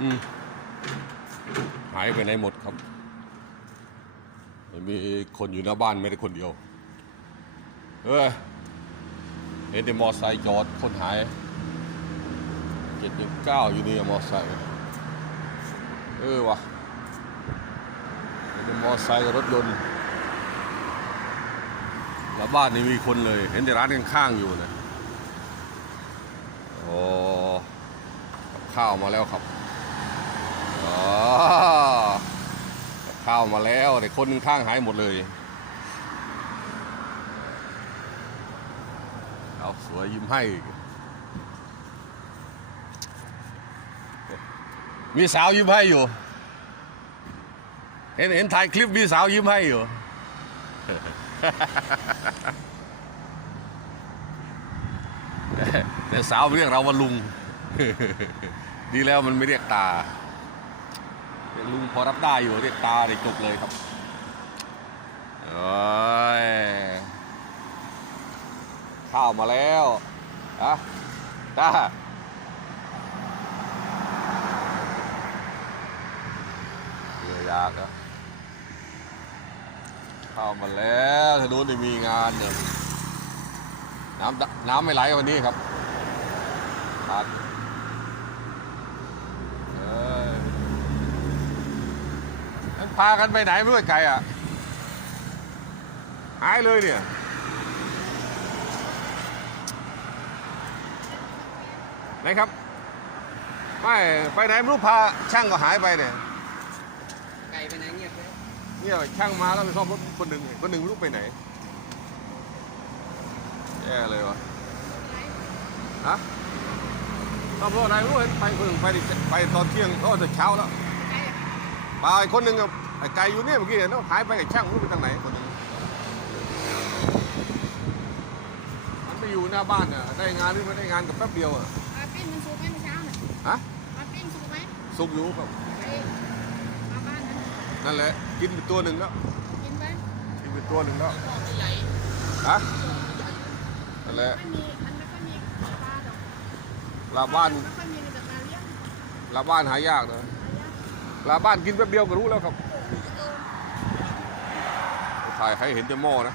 อืมหายไปไหนหมดครับม,มีคนอยู่หน้าบ้านไม่ได้คนเดียวเฮ้ยเห็นแต่มอไซค์จอดคนหายเจ็ดหนึ่งเก้าอยู่นี่มอไซค์เออวะเห็นแต่มอไซค์รถยนต์แล้วบ้านนี่มีคนเลย เห็นแต่ร้านข้างๆอยู่นะโอ้ข้าวมาแล้วครับ ข้าวมาแล้วแต่คนข้างหายหมดเลย เอาสวยยิ้มให้ มีสาวยิ้มให้อยู่ เห็นเห็นถ่ายคลิปมีสาวยิ้มให้อยู่แต่สาวเรียกเราว่าลุง ดีแล้วมันไม่เรียกตา ลุงพอรับได้อยู่เรียกตาได้จบเลยครับโอ้ยข้าวมาแล้วอะตาเรือยากอะข้าวมาแล้วถนนได้มีงานเนี่ยน้ำน้ำไม่ไหลวันนี้ครับขาด เอ้ยมัน พากันไปไหนไม่รู้ไกลอะ หายเลยเนี่ย ไหนครับ ไม่ไปไหนไม่รู้พาช่างก็หายไปเนี่ย ไก่ไปไหนเงียบเลยเนี่ยช่างมาแล้วไปซ่อมรถคนหนึ่งคนหนึ่งไม่รู้ไปไหนแย่เลยวะฮะซ่อมรถอะไรไม่รู้เห็นไปคนหนึ่งไปดิไปตอนเที่ยงก็จะเช้าแล้วปลาอีกคนหนึ่งอะ ไอ้ไก่อยู่เนี่ยเมื่อกี้เห็นว่าหายไปกับช่างไม่รู้ไปทางไหนคนหนึงมันไปอยู่หน้าบ้านอะได้งานหรือไม่ได้งานกับแป๊บเดียวอะปลาปิ้งมันสุกไหมเมื่อเช้าน่ะฮะปลาปิ้งสุกไหมสุกอยู่ครับไอ้มาบ้านนั้นนั่นแหละกินไปตัวหนึ่งแล้วกินไหมกินไปตัวหนึ่งแล้วใหญ่ฮะนั่นแหละไม่มีมันไม่ค่อยมีปลาดอกลาบ้านไม่ค่อยมีแต่ปลาเลี้ยงลาบ้านหายากนะปลาย่างลาบ้านกินแป๊บเดียวก็รู้แล้วครับ ถ่ายให้เห็นแต่หม้อนะ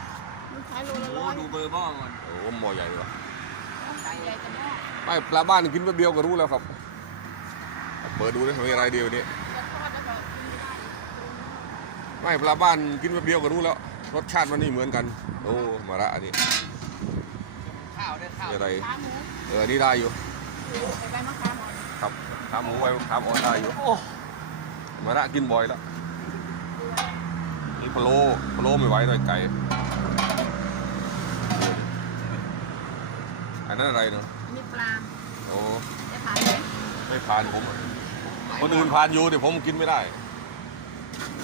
มันขายโลละโอ้ร้อยดูเบอร์หม้อก่อนโอ้หม้อใหญ่ว่ะไก่ใหญ่แต่หม้อไม่ปลาบ้านกินแป๊บเดียวก็รู้แล้วครับ เปิดดูได้มีอะไรเดียวนี้จะทอดแล้วก็กินไม่ได้ไม่ปลาบ้านกินแป๊บเดียวก็รู้แล้ว รสชาติมันนี่เหมือนกัน โอ้มาระอันนี้ข้าวได้ข้าวมีอะไรขาหมูเออนี่ได้อยู่ใส่ใบมะขามอ่อนครับขาหมูไว้ขาอ่อนได้อยู่มาระกินบ่อยแล้วนี่ พะโล้พะโล้ไม่ไหวเลยไก่ อันนั้นอะไรเนาะมีปลาโอ้จะขายไหมไม่ผ่านผมคนอื่นผ่านอยู่แต่ผมกินไม่ได้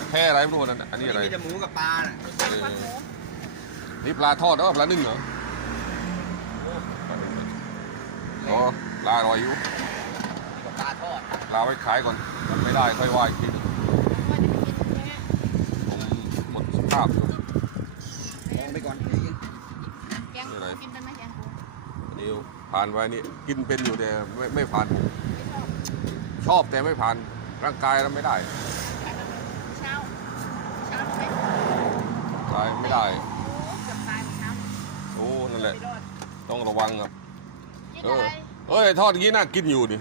แค่อะไรไม่รู้นั่นน่ะอันนี้อะไรมีแต่หมูกับปลาน่ะแป้งฟักหมูนี่ปลาทอดหรือว่าปลานึ่งเหรออ๋อปลาอร่อยอยู่กับปลาทอดปลาไว้ขายก่อนมันไม่ได้ค่อยว่าอีกทีหนึ่ง ว่าจะไปกินอย่างเงี้ย ผมหมดสภาพอยู่มองไปก่อนแกงปูกินเป็นไหมแกงปูนิวผ่านไปนี่กินเป็นอยู่แต่ไม่ไม่ผ่านผมไม่ชอบชอบแต่ไม่ผ่านร่างกายเราไม่ได้เช้าเช้าไหมกายไม่ได้โอ้เกือบตายเมื่อเช้าโอ้นั่นแหละไม่รอดต้องระวังครับกินเออะอไรเอ้ยทอดอย่างนี้น่ากินอยู่นี่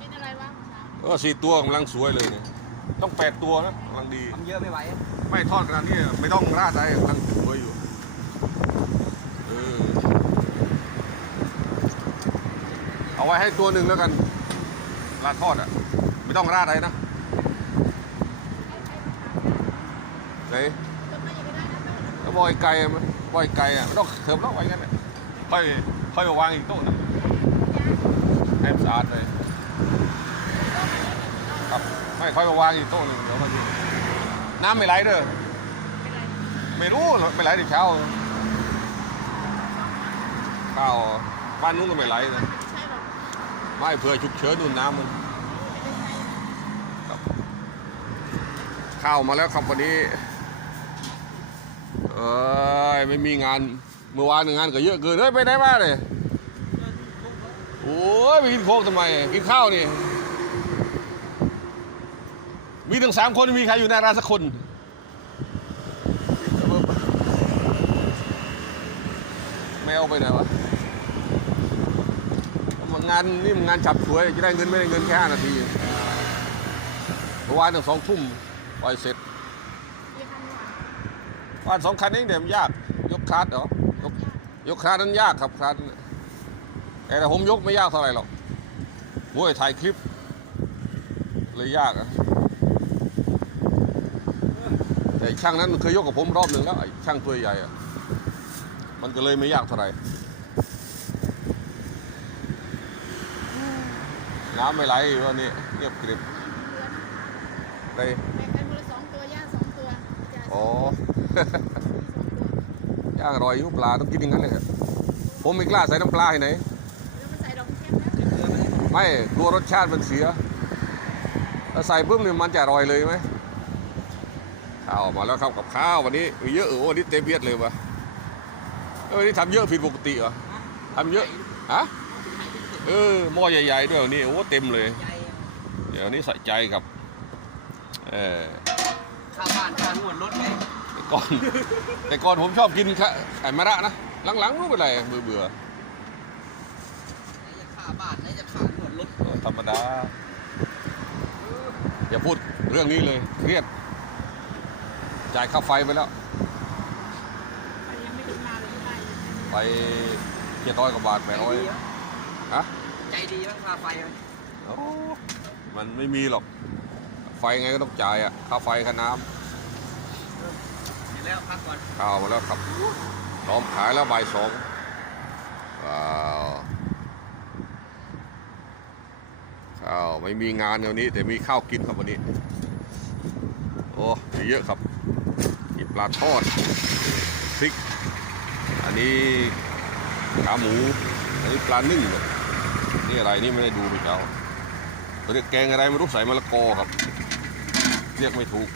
กินอะไรวะเมื่อเช้าเออสี่ตัวกำลังสวยเลยเนี่ย ต้องแปดตัวนะกำลังดี ทำเยอะไม่ไหวไม่ทอดขนาดนี้ไม่ต้องราดอะไรกำลังสวยอยู่เออเอาไว้ให้ตัวหนึ่งแล้วกันราดทอดอะ ไม่ต้องราดอะไรนะไหนเติมไม่ยังไม่ได้นะแล้วบอยไก่อะมันบอยไก่อะไม่ต้องเถิบแล้วไว้งั้นแหละค่อยค่อยมาวางอีกโต๊ะหนึงให้มันสะอาดเลยครับ ไม่ค่อยมาวางอีกโต๊ะหนึงเดี๋ยวมันน้ำไม่ไหลเด้อไรไม่รู้ไม่ไหลแต่เช้าข้าวบ้านนู้นก็ไม่ไหลนะไม่ใช่หมเผื่อฉุกเฉินนู่นน้ำมันข้าวมาแล้วครับวันนี้เอ้ยไม่มีงานเมื่อวานงานก็เยอะเกินเฮ้ยไปไหนมาเลยโอ้ยไปกินโค้กทำไมกินข้าวนี่ มีถึงสามคนมีใครอยู่ในร้านสักคนไม่เอาไปไหนวะงานนี่มันงานฉับฉวยจะได้เงินไม่ได้เงินแค่ห้านาทีเมื่อวานถึงสองทุ่มปล่อยเสร็จยี่ห้อนี้บ้านสองคันเองเดี๋ยวมันยาก ยกคลาดเหรอยกยกคลาดนั้นยากครับคลาดแต่ผมยกไม่ยากเท่าไหร่หรอกโว้ยถ่ายคลิป เลยยากอะ แต่ช่างนั้นเคยยกกับผมรอบหนึ่งแล้วไอ้ช่างตัวใหญ่อะมันก็เลยไม่ยากเท่าไหร่น้ำไม่ไหลวันนี้เงียบกริบได้แบ่งกันคนละสองตัวย่างสองตัวจะอ๋อสองตัวย่างอร่อยอยุปลาต้องกินอย่างนั้นเลยครับผมไม่กล้าใส่น้ำปลาให้ไหนแล้วมันใส่ดอกเทียมแล้วเกลือไหมไม่กลัวรสชาติมันเสียถ้าใส่ปุ๊บเนี่ยมันจะอร่อยเลยไหม ข้าวมาแล้วครับกับข้าววันนี้มีเยอะเออวันนี้เต็มเพียดเลยวะเออวันนี้ทำเยอะผิดปกติเหรอทำเยอะฮะเออหม้อใหญ่ๆด้วยวันนี้โอ้เต็มเลยใจเดี๋ยวนี้ใส่ใจครับเออข้าวบ้านข้าวงวดรถไหมแต่ก่อนแต่ก่อนผมชอบกินข้าไข่มะระนะหลังๆไม่เป็นไรเบื่อเบื่อไหนจะข้าวบ้านไหนจะข้าวงวดรถๆเออธรรมดาอย่าพูดเรื่องนี้เลยเครียด จ่ายค่าไฟไปแล้วมันยังไม่ถึงมาเลยไม่ได้เลยไปเจ็ดร้อยกว่าบาทแปดร้อยฮะใจดีมั้งค่าไฟไหมโอ้มันไม่มีหรอก ไฟไงก็ต้องจ่ายอะค่าไฟค่าน้เห็นแล้วพักก่อนำข้าวมาแล้วครับพร้อมขายแล้วบ่ายสองว้าวข้าวไม่มีงานเดี๋ยวนี้ แต่มีข้าวกินครับวันนี้ โอ้เยอะครับมี ปลาทอดพริก อันนี้ขาหมู อันนี้ปลานึ่งครับนี่อะไรนี่ไม่ได้ดูไปเจ้าเขาเรียกแกงอะไรไม่รู้ใส่มะละกอครับ เรียกไม่ถูก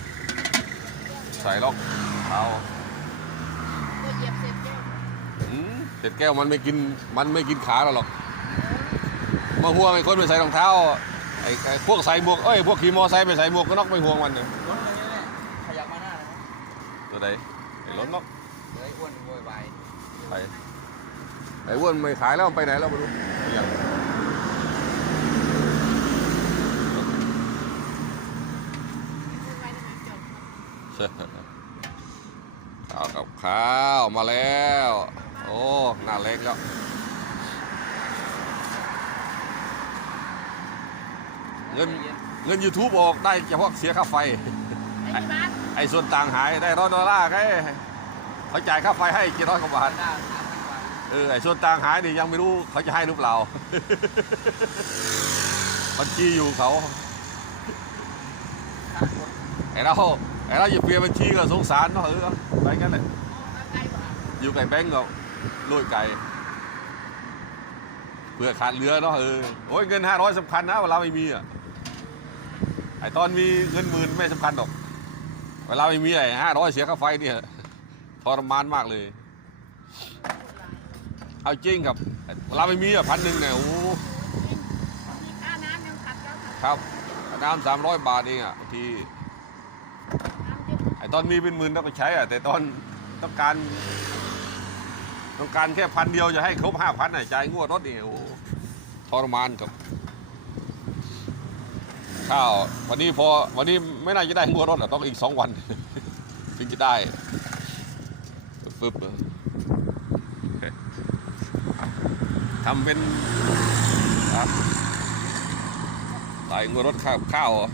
ใส่ล็อกเอาเหยียบเศษแก้วมเสร็จแก้วมันไม่กินมันไม่กินขาเราหรอกมาห่วงไอ้คนไปใส่รองเท้าไอ้ไอ้พวกใส่หมวกเอ้ยพวกขี่มอไซค์ไปใส่หมวกก็นอกไม่ห่วงมันเนี่ย ตัวไหนไอ้รถนอกเดี๋ยวไอ้อ้วนโวยวายไอ้ไอ้อ้วนไม่ขายแล้วมันไปไหนแล้วไม่รู้ยังไม่ไว้ทำไมจบข้าวกับข้าวมาแล้ว โอ้หน้าเล็กแล้วเงินเงิน YouTube ออกได้เฉพาะเสียค่าไฟ ไอ้ที่บ้าน ไอ้ส่วนต่างหายได้ร้อยดอลลาร์ไงเขาจ่ายค่าไฟให้เจ็ดร้อยกว่าบาทเออไอ้ส่วนต่างหายนี่ยังไม่รู้เขาจะให้หรือเปล่าบัญชีอยู่เขาไอ้เราไอ้เราอย่าเปลี่ยนบัญชีก็สงสารเนาะเออไปงั้นเลยอยู่ไก่แบงก์ก็ลุยไก่เพื่อขาดเหลือเนาะเออโอ้ยเงินห้าร้อยสำคัญนะเวลาไม่มีอะไอ้ตอนมีเงินหมื่นไม่สำคัญหรอก เวลาไม่มีไอ้ห้าร้อยเสียค่าไฟเนี่ยทรมานมากเลย เอาจริงครับ เวลาไม่มีอะพันหนึ่งเนี่ยโอ้โหมีค่าน้ำยังขัดแล้วครับน้ำสามร้อยบาทเองอะบางทีไอ้ตอนมีเป็นหมื่นต้องไปใช้อะแต่ตอนต้องการ ต้องการแค่พันเดียวจะให้ครบห้าพันอะจ่ายงวดรถเนี่ยโอ้โหทรมานครับ ข้าว วันนี้พอวันนี้ไม่น่าจะได้งวดรถอะต้องอีกสองวัน ถึงจะได้ฟึบทำเป็นครับได้งวดรถข้าวข้าวเหรอ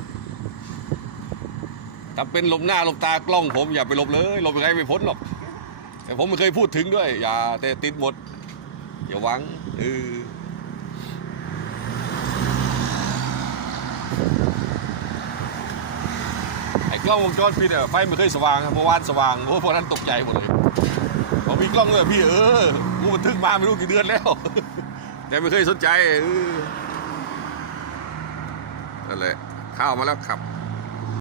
ถ้าเป็นหลบหน้าหลบตากล้องผมอย่าไปหลบเลยหลบยังไงไม่พ้นหรอก แต่ผมไม่เคยพูดถึงด้วย อย่าแต่ติดหมดอย่าหวังเออไอ้ก ล้องวงจรปิดอะไฟไม่เคยสว่างเมื่อวานสว่างโอ้พวกนั้นตกใจหมดเลยพอมีกล้องเลยพี่เออกูบันทึกมาไม่รู้กี่เดือนแล้ว แต่ไม่เคยสนใจนั่นแหละข้าวมาแล้วครับ